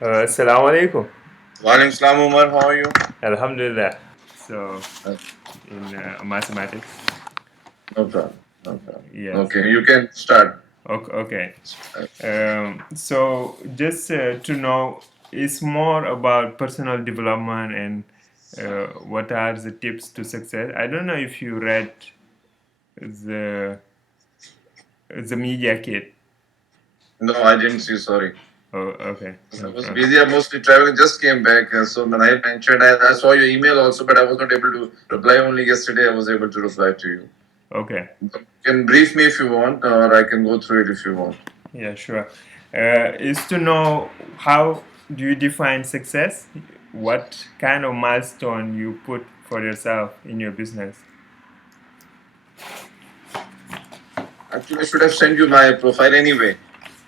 Assalamu alaikum. Walaikum Salam Umar, how are you? Alhamdulillah. So, Uh, in mathematics, No problem, no problem. yes. Okay, you can start. Okay. Uh, So, just to know, it's more about personal development and what are the tips to success. I don't know if you read the the media kit. No, I didn't see, sorry. Oh, okay. I No was problem. busy, I mostly traveling, just came back. So when I mentioned, I saw your email also, but I was not able to reply. Only yesterday I was able to reply to you. Okay. You can brief me if you want, or I can go through it if you want. Yeah, sure. Is to know how do you define success? What kind of milestone you put for yourself in your business? Actually, I should have sent you my profile anyway.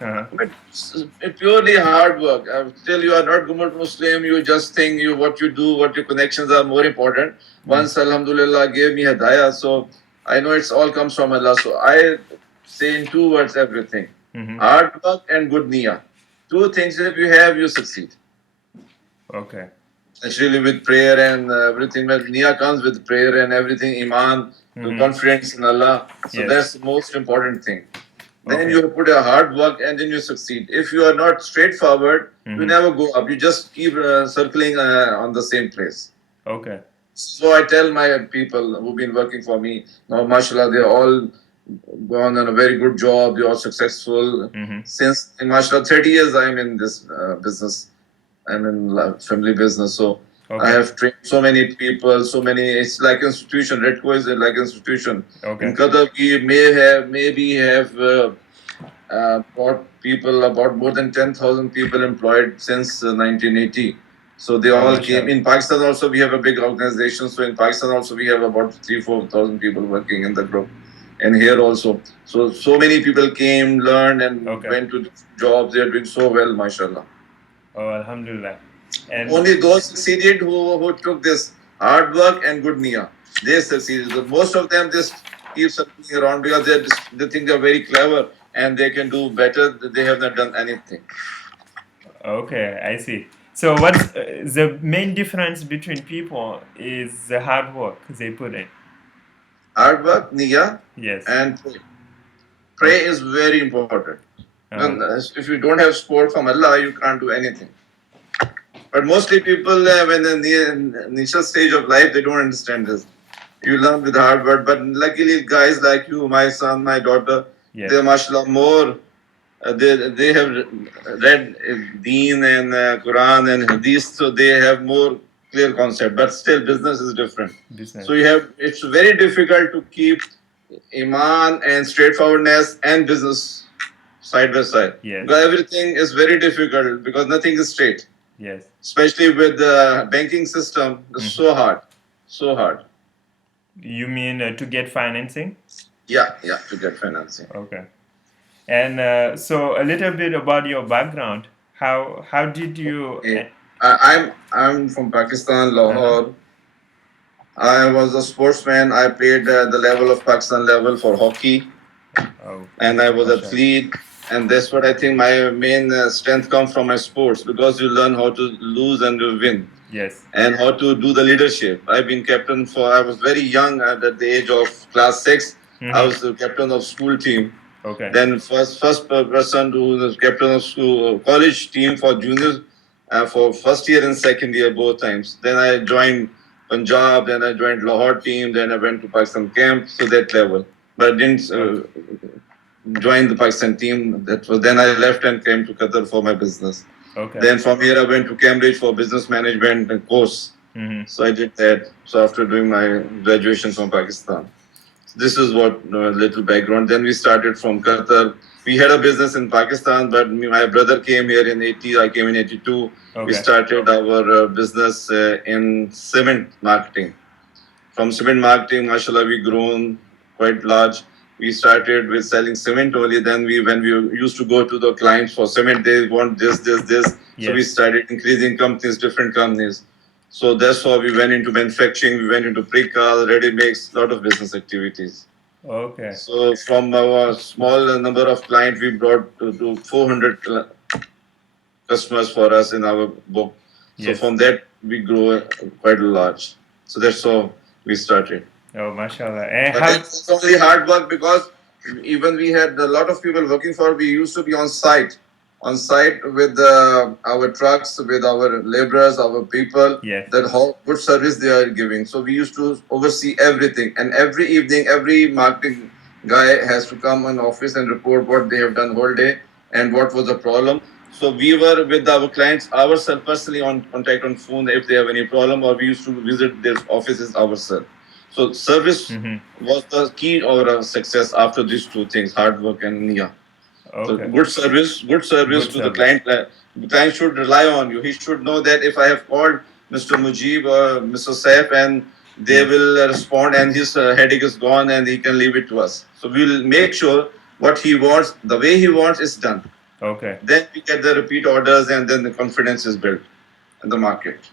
Uh-huh. But it's purely hard work. Still, you are not Gumut Muslim. You just think you what you do, what your connections are more important. Once Alhamdulillah gave me Hidayah, so I know it's all comes from Allah. So I say in two words everything: Mm-hmm. hard work and good niyyah. Two things if you have, you succeed. Okay. Actually, with prayer and everything, but niyyah comes with prayer and everything, iman, confidence in Allah. So Yes. that's the most important thing. Then Okay. you put a hard work and then you succeed. If you are not straightforward, you never go up. You just keep circling on the same place. Okay. So I tell my people who've been working for me, now mashallah, they're all gone on a very good job. They're all successful. Since, in mashallah, 30 years I'm in this business. I'm in family business. So I have trained so many people, so many. It's like institution. Redco is like institution. Okay. In Qatar, we maybe have brought people about more than 10,000 people employed since 1980. So they all came. In Pakistan also we have a big organization. So in Pakistan also we have about 3-4 thousand people working in the group, and here also. So many people came, learned, and went to jobs. They are doing so well, mashallah. Oh, Alhamdulillah. And only those succeeded who took this hard work and good niyyah. They succeeded. Most of them just keep circling around because they think they're very clever and they can do better. They have not done anything. Okay, I see. So what's the main difference between people is the hard work they put in. Hard work, niyyah, Yes. and pray. Pray is very important. If you don't have support from Allah, you can't do anything. But mostly people, when in the initial stage of life, they don't understand this. You learn with hard work, but luckily, guys like you, my son, my daughter, they're mashallah more. They have read Deen and Quran and Hadith, so they have more clear concept. But still, business is different. Business. So you have it's very difficult to keep iman and straightforwardness and business side by side. Yes. Because everything is very difficult because nothing is straight. Yes. Especially with the banking system, it's so hard, so hard. You mean to get financing? Yeah, to get financing. Okay. And so a little bit about your background. How did you? Okay. I'm from Pakistan, Lahore. I was a sportsman. I played the level of Pakistan level for hockey, and I was an athlete. And that's what I think my main strength comes from my sports because you learn how to lose and to win. Yes. And how to do the leadership. I've been captain I was very young at the age of class 6. I was the captain of school team. Okay. Then first person who was captain of school college team for juniors for first year and second year both times. Then I joined Punjab, then I joined Lahore team, then I went to Pakistan camp, so that level. But I didn't join the Pakistan team. That was then I left and came to Qatar for my business. Okay. Then from here I went to Cambridge for business management course. So I did that. So after doing my graduation from Pakistan, this is what little background. Then we started from Qatar. We had a business in Pakistan, but my brother came here in 80. I came in 82. Okay. We started our business in cement marketing. From cement marketing, mashallah, we grown quite large. We started with selling cement only. Then when we used to go to the clients for cement, they want this. Yes. So we started increasing companies, different companies. So that's how we went into manufacturing. We went into pre-car, ready mix, lot of business activities. Okay. So from our small number of clients, we brought to 400 customers for us in our book. So Yes. from that we grow quite large. So that's how we started. Oh, mashallah. And But how? it's only hard work because even we had a lot of people working for. We used to be on site with our trucks, with our laborers, our people. Yes. That how good service they are giving. So we used to oversee everything, and every evening, every marketing guy has to come in office and report what they have done whole day and what was the problem. So we were with our clients ourselves personally on contact on phone if they have any problem, or we used to visit their offices ourselves. So service Mm-hmm. was the key of our success after these two things, hard work and yeah. So Okay. good service Good to the service. client. The client should rely on you. He should know that if I have called Mr. Mujeeb or Mr. Saif and they Yes. will respond and his headache is gone and he can leave it to us. So we will make sure what he wants, the way he wants is done. Okay. Then we get the repeat orders and then the confidence is built in the market.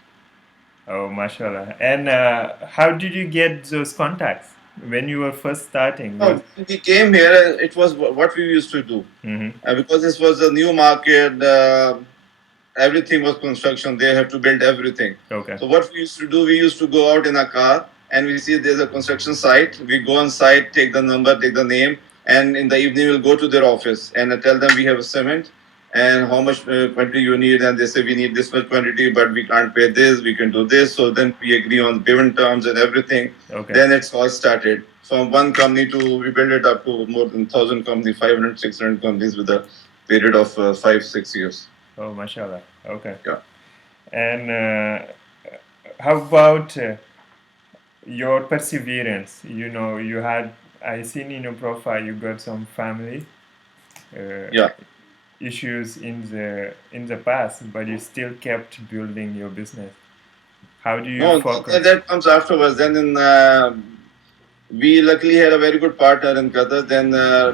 Oh, mashallah. And how did you get those contacts when you were first starting? No, Was when we came here, it was what we used to do. mm-hmm. Because this was a new market, everything was construction. They have to build everything. Okay. So what we used to do, we used to go out in a car and we see there's a construction site. We go on site, take the number, take the name, and in the evening we'll go to their office and tell them we have a cement and how much quantity you need. And they say we need this much quantity, but we can't pay this. We can do this. So then we agree on payment terms and everything. Okay. Then it's all started. From one company to we build it up to more than 1,000 companies, 500, 600 companies with a period of 5, 6 years. Oh, mashallah. Okay. Yeah. And how about your perseverance? You had, I seen in your profile, you got some family Yeah. issues in the past, but you still kept building your business. How do you No, focus? that comes afterwards. Then we luckily had a very good partner in Qatar. Then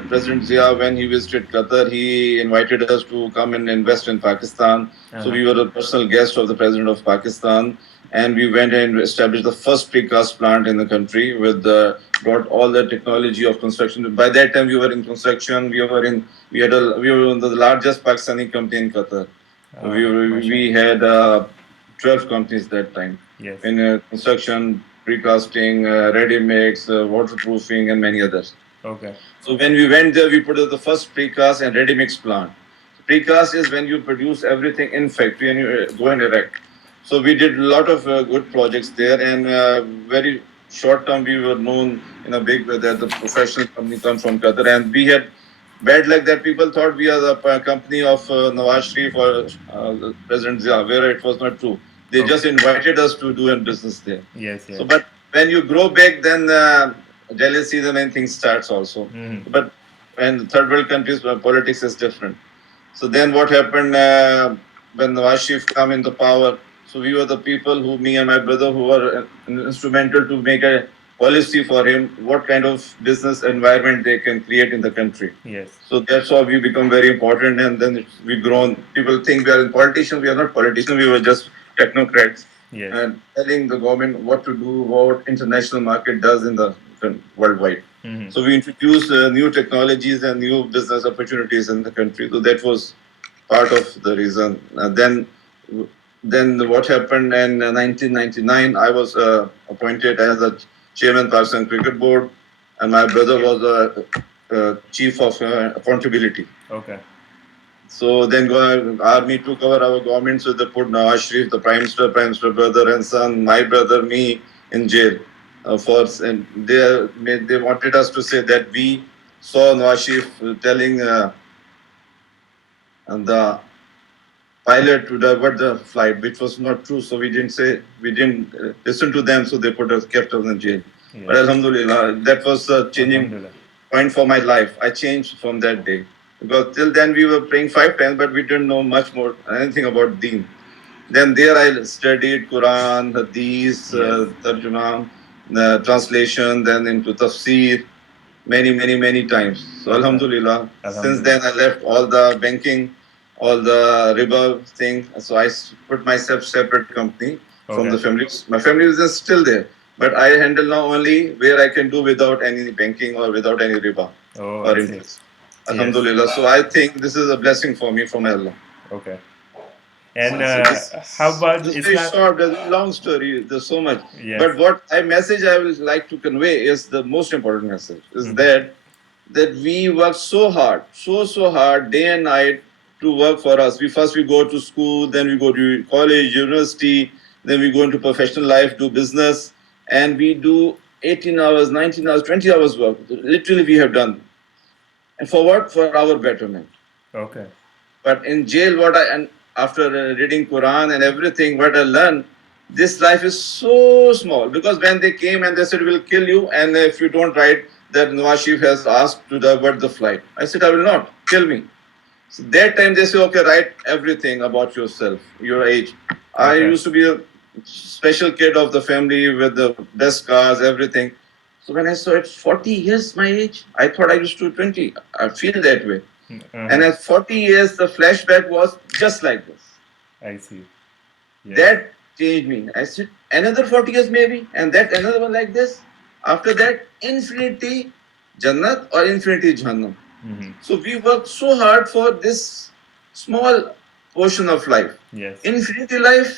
President Zia, when he visited Qatar, he invited us to come and invest in Pakistan. So we were the personal guest of the President of Pakistan, and we went and established the first precast plant in the country with brought all the technology of construction. By that time, we were in construction. We were one of the largest Pakistani company in Qatar. We had 12 companies that time Yes. in construction, precasting, ready mix, waterproofing, and many others. Okay. So when we went there, we put up the first precast and ready mix plant. Precast is when you produce everything in factory and you go and erect. So we did a lot of good projects there, and very short term we were known in a big way that the professional company come from Qatar, and we had bad luck that people thought we are the company of Nawaz Sharif or President Zia, where it was not true. They just invited us to do a business there. Yes, yes. So, but when you grow big, then jealousy, then anything starts also. But in third world countries, where politics is different. So then what happened when Nawaz Sharif come into power? So we were the people who, me and my brother, who were instrumental to make a policy for him, what kind of business environment they can create in the country. Yes. So that's how we become very important, and then we grown. People think we are politicians. We are not politicians. We were just technocrats. Yes. And telling the government what to do, what international market does in the worldwide. So we introduced new technologies and new business opportunities in the country. So that was part of the reason. Then what happened in 1999? I was appointed as a chairman Pakistan Cricket Board, and my brother was the chief of accountability. Okay. So then army took over our government. So they put Nawaz Sharif, the prime minister, brother and son, my brother, me in jail for, and they wanted us to say that we saw Nawaz Sharif telling the pilot to divert the flight, which was not true. So we didn't listen to them. So they kept us in jail. Yes. But Alhamdulillah, that was a changing Alhamdulillah. point for my life. I changed from that day. Because till then we were praying 5 times, but we didn't know much more, anything about Deen. Then there I studied Quran, Hadith, Tarjuma, translation, then into Tafsir, many times. So Alhamdulillah, since then I left all the banking, all the riba thing. So I put myself separate company from the family. My family is still there, but I handle now only where I can do without any banking or without any riba or interest. Alhamdulillah. So I think this is a blessing for me from Allah. Okay. And So how about this is very Islam? short, a long story. There's so much. Yes. But what I message I would like to convey is the most important message is Mhm. that we work so hard, so hard, day and night to work for us. We go to school, then we go to college, university, then we go into professional life, do business, and we do 18 hours, 19 hours, 20 hours work. Literally, we have done. And for what? For our betterment. Okay. But in jail, and after reading Quran and everything, what I learned, this life is so small because when they came and they said we'll kill you, and if you don't write that Nawaz Sharif has asked to divert the flight, I said I will not kill me. So that time they say okay, write everything about yourself, your age. I Okay. used to be a special kid of the family with the best cars, everything. So when I saw it 40 years my age, I thought I used to 20. I feel that way. And at 40 years, the flashback was just like this. I see. Yes. That changed me. I said, another 40 years maybe, and that another one like this. After that, infinity Jannat or infinity Jahannam. Mhm. So we worked so hard for this small portion of life. Yes. Infinity life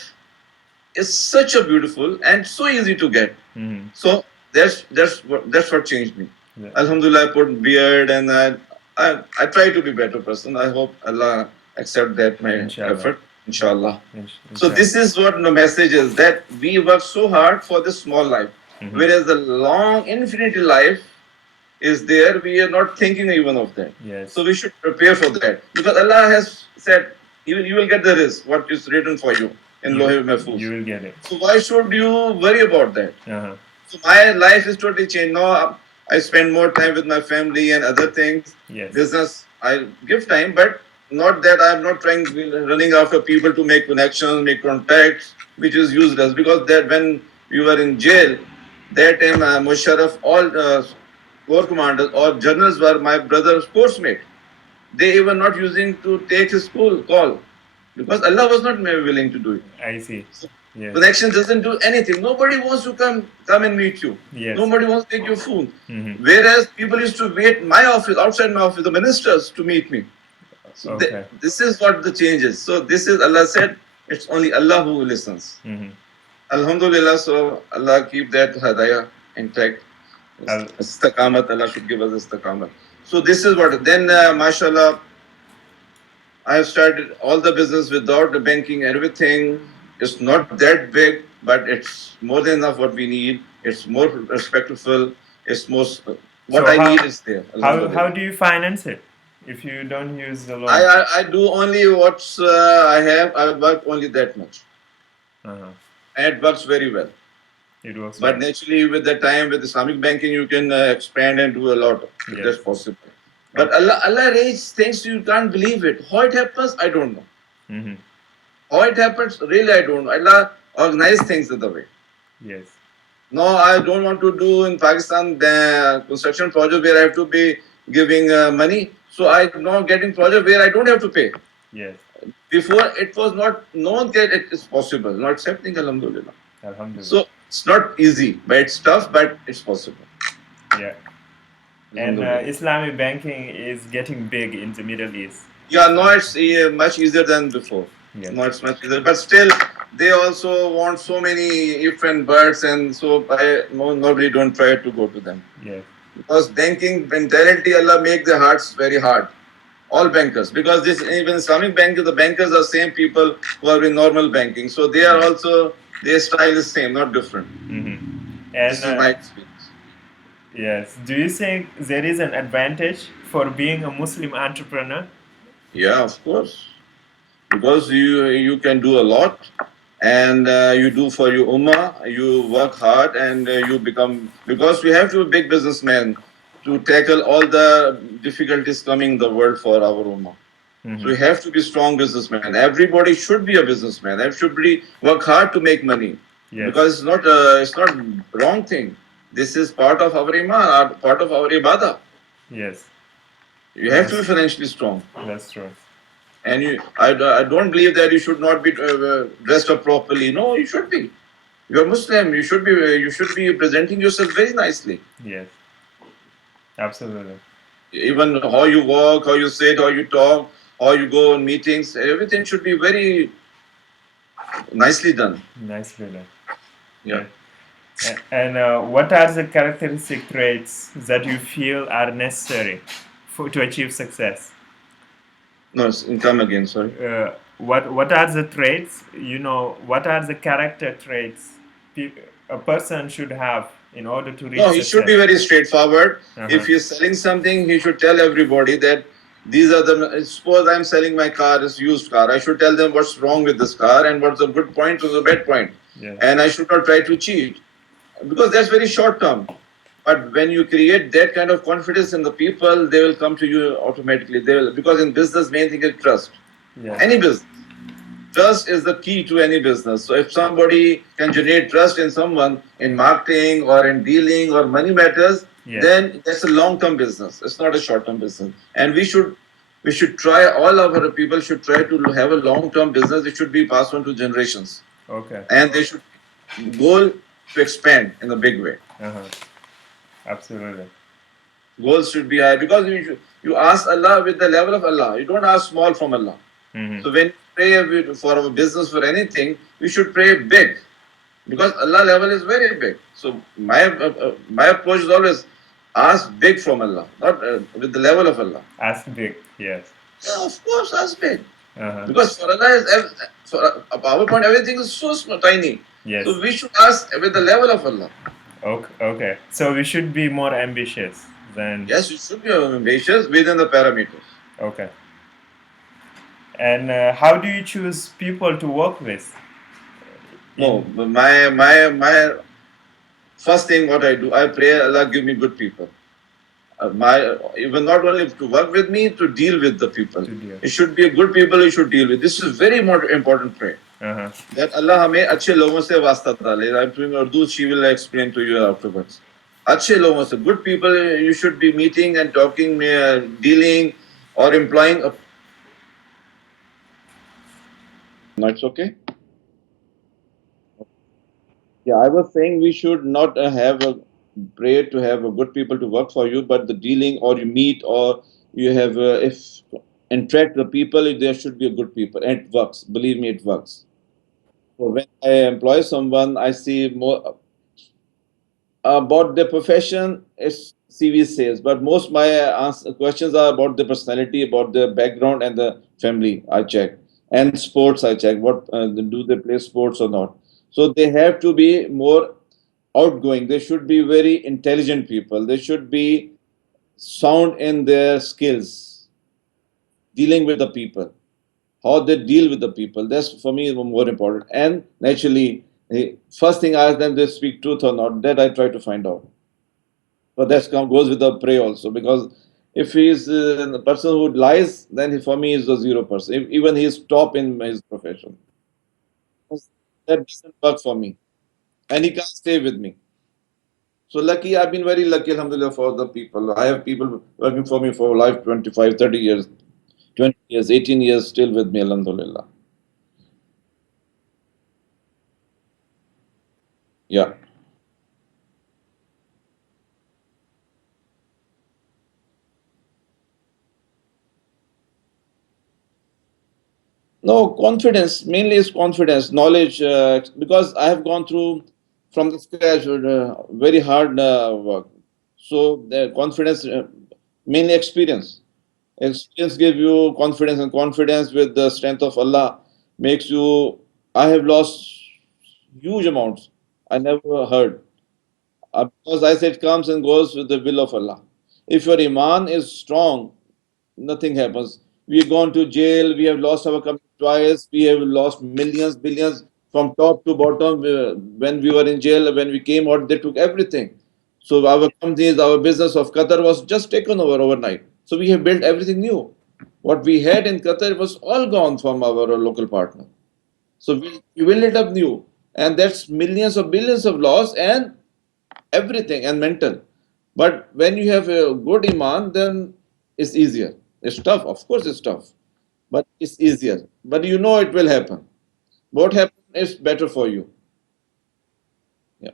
is such a beautiful and so easy to get. Mhm. So that's what changed me. Yeah. Alhamdulillah, I put beard and I try to be better person. I hope Allah accept that my Inshallah. effort. Inshallah. So Inshallah. this is what the message is that we work so hard for this small life, Mhm. whereas the long infinity life is there. We are not thinking even of that. Yes. So we should prepare for that because Allah has said you will get the risk what is written for you in You, Lohil Mahfuz. you will get it. So why should you worry about that? Uh-huh. So my life is totally changed. Now I spend more time with my family and other things. Yes. Business, I give time, but not that I'm not trying running after people to make connections, make contacts, which is useless. Because that when we were in jail, that time Musharraf, all corps commanders or generals were my brother's course mate. They were not using to take his school call because Allah was not willing to do it. I see. Yes. Connection doesn't do anything. Nobody wants to come and meet you. Yes. Nobody wants to take your food. Mhm. Whereas people used to wait my office, outside my office, the ministers to meet me. So Okay. this is what the change is. So this is Allah said, it's only Allah who listens. Mhm. Alhamdulillah, so Allah keep that hadaya intact. Al- Istaqamat, Allah should give us istaqamat. So this is what, then mashallah, I have started all the business without the banking, everything. It's not that big, but it's more than enough what we need. It's more respectful. It's most what So I how- need is there. How Alhamdulillah. do you finance it if you don't use the loan? I do only what I have. I work only that much, Uh-huh. and it works very well. It works But well. naturally, with the time with Islamic banking, you can expand and do a lot. Yes. That's possible. But Allah arranges things you can't believe it. How it happens, I don't know. Mhm. How it happens, really, I don't know. Allah organize things the way. Yes. No, I don't want to do in Pakistan the construction project where I have to be giving money. So I now getting project where I don't have to pay. Yes. Before it was not known that it is possible. Not accepting, Alhamdulillah. Alhamdulillah. So it's not easy, but it's tough, but it's possible. Yeah. And Islamic banking is getting big in the Middle East. Yeah, no, it's much easier than before. Yes. No, it's much easier, but still, they also want so many if and buts, and so nobody don't try to go to them. Yes. Because banking mentality, Allah make their hearts very hard. All bankers, because this even Islamic bank, the bankers are same people who are in normal banking, so they are also their style is same, not different. Mm-hmm. This And is my experience. yes, do you think there is an advantage for being a Muslim entrepreneur? Yeah, of course, because you can do a lot, and you do for your ummah. You work hard, and you become because we have to be big businessmen to tackle all the difficulties coming in the world for our ummah. Mhm. So you have to be strong businessman. Everybody should be a businessman. Everybody work hard to make money Yes. because it's not wrong thing. This is part of our iman, part of our ibadah. Yes, You have to be financially strong. that's true. And I don't believe that you should not be dressed up properly. No, you should be. You're Muslim. You should be presenting yourself very nicely. Yes, absolutely. Even how you walk, how you sit, how you talk, how you go on meetings, everything should be very nicely done. Nicely done. Yeah. Yeah. And what are the characteristic traits that you feel are necessary to achieve success? No, come again. Sorry. What are the traits? What are the character traits a person should have in order to reach No, he should success? be very straightforward. Uh-huh. If he's selling something, he should tell everybody that these are the. Suppose I'm selling my car, this used car. I should tell them what's wrong with this car and what's the good point or the bad point. Yeah. And I should not try to cheat because that's very short term. But when you create that kind of confidence in the people, they will come to you automatically. They will, because in business, main thing is trust. Yeah. Any business. Trust is the key to any business. So if somebody can generate trust in someone in marketing or in dealing or money matters, Yeah. then that's a long-term business. It's not a short-term business. And we should try, all of our people should try to have a long-term business. It should be passed on to generations. Okay. And they should goal to expand in a big way. Uh-huh. Absolutely. Goals should be high because you ask Allah with the level of Allah. You don't ask small from Allah. Mm-hmm. So when we pray for our business for anything, we should pray big because Allah level is very big. So my approach is always ask big from Allah, not with the level of Allah. Ask big. Yes. Yeah, of course, ask big Uh-huh. because for Allah is for our point everything is so small, tiny. Yes. So we should ask with the level of Allah. Okay. Okay. So we should be more ambitious than. Yes, we should be ambitious within the parameters. Okay. And how do you choose people to work with? No, but my first thing what I do, I pray Allah give me good people. My even not only to work with me, to deal with the people. To deal. It should be a good people you should deal with. This is very more important prayer. Uh-huh. That Allah हमें अच्छे लोगों से वास्ता डाले. I'm doing Urdu. She will explain to you afterwards. अच्छे लोगों से, good people you should be meeting and talking, dealing or employing. No, it's okay. Yeah, I was saying we should not have a pray to have a good people to work for you, but the dealing or you meet or you have if interact the people, there should be a good people, and it works. Believe me, it works. So when I employ someone, I see more about their profession. It's CV says, but most my questions are about the personality, about their background and the family. I check and sports. I check what do they play sports or not. So they have to be more outgoing. They should be very intelligent people. They should be sound in their skills, dealing with the people, how they deal with the people. That's for me more important. And naturally, the first thing I ask them, they speak truth or not. That I try to find out. But that goes with the pray also because if he is a person who lies, then for me is a 0%. Even he is top in his profession, that doesn't work for me, and he can't stay with me. So lucky, I've been very lucky, alhamdulillah, for the people. I have people working for me for life 25, 30 years, 20 years, 18 years still with me, alhamdulillah. Yeah. No, confidence, mainly is confidence, knowledge, because I have gone through from the scratch very hard work. So the confidence, mainly experience. Experience gives you confidence, and confidence with the strength of Allah makes you. I have lost huge amounts. I never heard. Because I said comes and goes with the will of Allah. If your iman is strong, nothing happens. We have gone to jail, we have lost our company twice, we have lost millions, billions from top to bottom. When we were in jail, when we came out, they took everything. So our companies, our business of Qatar was just taken over overnight. So we have built everything new. What we had in Qatar was all gone from our local partner. So we build it up new. And that's millions of billions of loss and everything and mental. But when you have a good iman, then it's easier. It's tough, of course, it's tough, but it's easier. But you know it will happen. What happens is better for you. Yeah.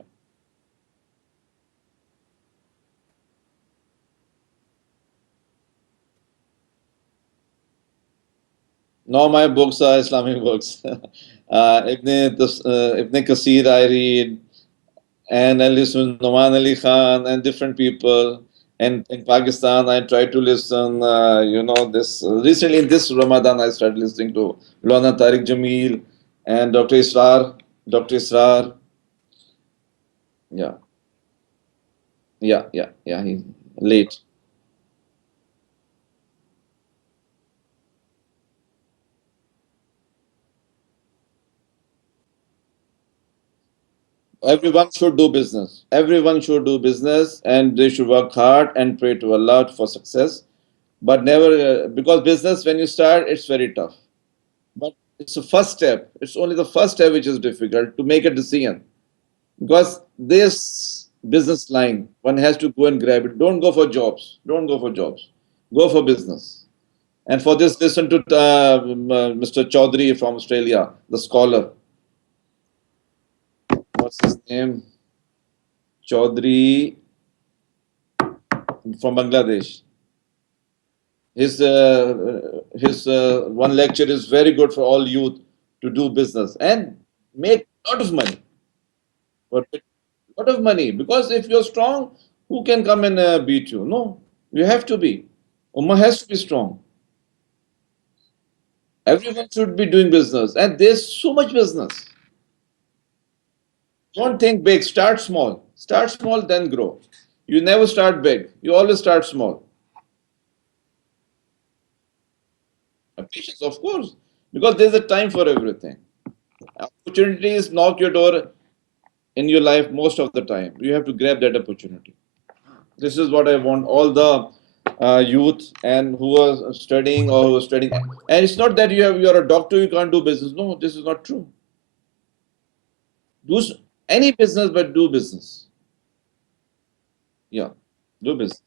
Now my books are Islamic books. Ibn Kasir I read, and I listen to Noman Ali Khan and different people. And in Pakistan, I try to listen. This recently in this Ramadan, I started listening to Lona Tariq Jamil and Dr. Israr. Dr. Israr, yeah, yeah. He's late. Everyone should do business. Everyone should do business, and they should work hard and pray to Allah for success. But never, because business when you start, it's very tough. But it's the first step. It's only the first step which is difficult to make a decision. Because this business line, one has to go and grab it. Don't go for jobs. Don't go for jobs. Go for business. And for this, listen to Mr. Chaudhary from Australia, the scholar. What's his name? Chaudhary from Bangladesh. His one lecture is very good for all youth to do business and make a lot of money. But a lot of money, because if you're strong, who can come and beat you? No, you have to be. Ummah has to be strong. Everyone should be doing business, and there's so much business. Don't think big. Start small. Start small, then grow. You never start big. You always start small. Patience, of course, because there's a time for everything. Opportunities knock your door in your life most of the time. You have to grab that opportunity. This is what I want all the youth and who are studying or who are studying. And it's not that you're a doctor, you can't do business. No, this is not true. Do any business, but do business. Yeah, do business.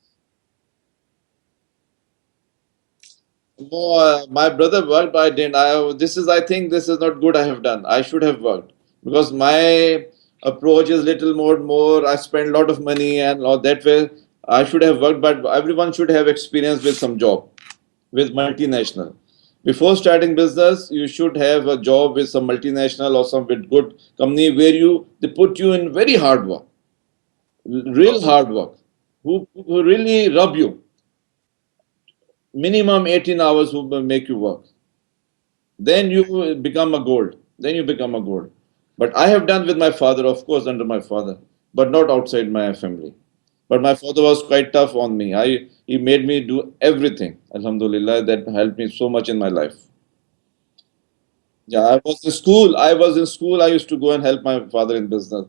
No, my brother worked. I didn't. This is. I think this is not good. I have done. I should have worked because my approach is little more. I spend a lot of money and all that way. I should have worked, but everyone should have experience with some job with multinational. Before starting business, you should have a job with some multinational or some with good company where they put you in very hard work, real hard work, who really rub you. Minimum 18 hours will make you work. Then you become a gold. Then you become a gold. But I have done with my father, of course, under my father, but not outside my family. But my father was quite tough on me. He made me do everything. Alhamdulillah, that helped me so much in my life. Yeah, I was in school. I was in school. I used to go and help my father in business.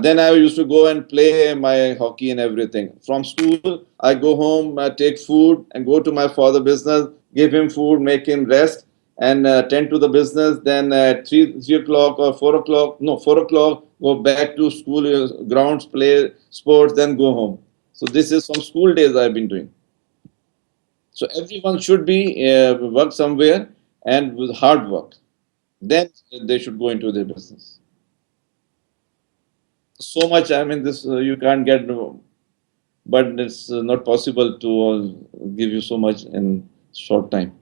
Then I used to go and play my hockey and everything. From school, I go home, I take food, and go to my father business, give him food, make him rest, and tend to the business. Then at 3 o'clock or 4 o'clock, no, 4 o'clock, go back to school grounds, play sports, then go home. So this is from school days I've been doing. So everyone should be work somewhere and with hard work. Then they should go into their business. So much, I mean, this you can't get, but it's not possible to give you so much in short time.